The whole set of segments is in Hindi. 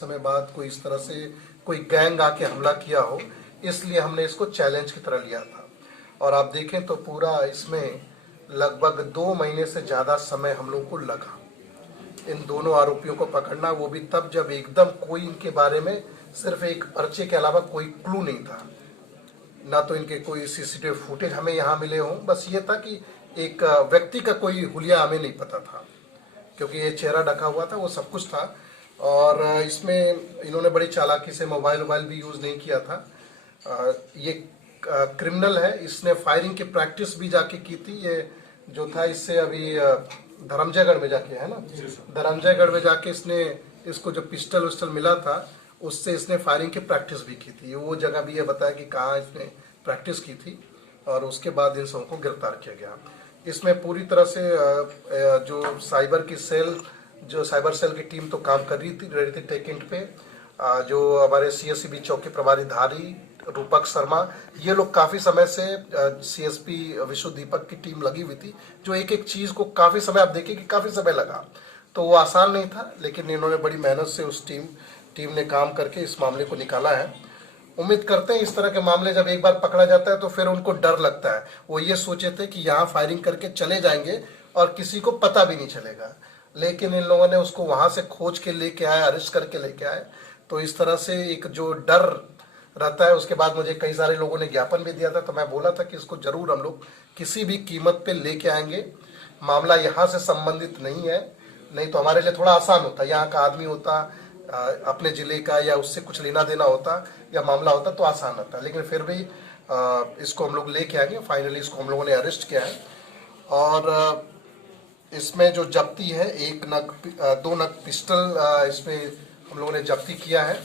समय बाद कोई इस तरह से कोई गैंग आके हमला किया हो, इसलिए हमने इसको चैलेंज की तरह लिया था। और आप देखें तो पूरा इसमें लगभग 2 महीने से ज़्यादा समय हम लोग को लगा इन दोनों आरोपियों को पकड़ना, वो भी तब जब एकदम कोई इनके बारे में सिर्फ एक पर्चे के अलावा कोई क्लू नहीं था। ना तो इनके कोई सीसीटीवी फुटेज हमें यहाँ मिले हों, बस ये था कि एक व्यक्ति का कोई हुलिया हमें नहीं पता था, क्योंकि ये चेहरा ढका हुआ था, वो सब कुछ था। और इसमें इन्होंने बड़ी चालाकी से मोबाइल भी यूज़ नहीं किया था। ये क्रिमिनल है, इसने फायरिंग की प्रैक्टिस भी जाके की थी। ये जो था इससे अभी धर्मजयगढ़ में जाके, है ना, धर्मजयगढ़ में जाके इसने इसको जो पिस्टल विस्टल मिला था उससे इसने फायरिंग की प्रैक्टिस भी की थी। वो जगह भी ये बताया कि कहाँ इसने प्रैक्टिस की थी, और उसके बाद इन सबको गिरफ्तार किया गया। इसमें पूरी तरह से जो साइबर सेल की टीम तो काम कर रही थी टेकेंट पे। जो हमारे सीएससीबी चौक के प्रभारी धारी रूपक शर्मा, ये लोग काफ़ी समय से सीएसपी विश्व दीपक की टीम लगी हुई थी, जो एक एक चीज़ को काफ़ी समय, आप देखिए कि काफ़ी समय लगा, तो वो आसान नहीं था, लेकिन इन्होंने बड़ी मेहनत से उस टीम ने काम करके इस मामले को निकाला है। उम्मीद करते हैं इस तरह के मामले जब एक बार पकड़ा जाता है तो फिर उनको डर लगता है। वो ये सोचे थे कि यहाँ फायरिंग करके चले जाएंगे और किसी को पता भी नहीं चलेगा, लेकिन इन लोगों ने उसको वहाँ से खोज के लेके आए, अरेस्ट करके लेके आए। तो इस तरह से एक जो डर रहता है, उसके बाद मुझे कई सारे लोगों ने ज्ञापन भी दिया था, तो मैं बोला था कि इसको जरूर हम लोग किसी भी कीमत पे लेके आएंगे। मामला यहाँ से संबंधित नहीं है, नहीं तो हमारे लिए थोड़ा आसान होता, यहाँ का आदमी होता, अपने ज़िले का या उससे कुछ लेना देना होता या मामला होता तो आसान रहता, लेकिन फिर भी इसको हम लोग लेके आएंगे। फाइनली इसको हम लोगों ने अरेस्ट किया है। और इसमें जो जब्ती है, 2 नग पिस्टल इसमें हम लोगों ने जब्ती किया है।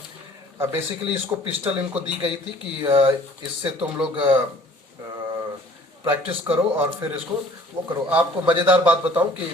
बेसिकली इसको पिस्टल इनको दी गई थी कि इससे तुम लोग प्रैक्टिस करो और फिर इसको वो करो। आपको मज़ेदार बात बताऊं कि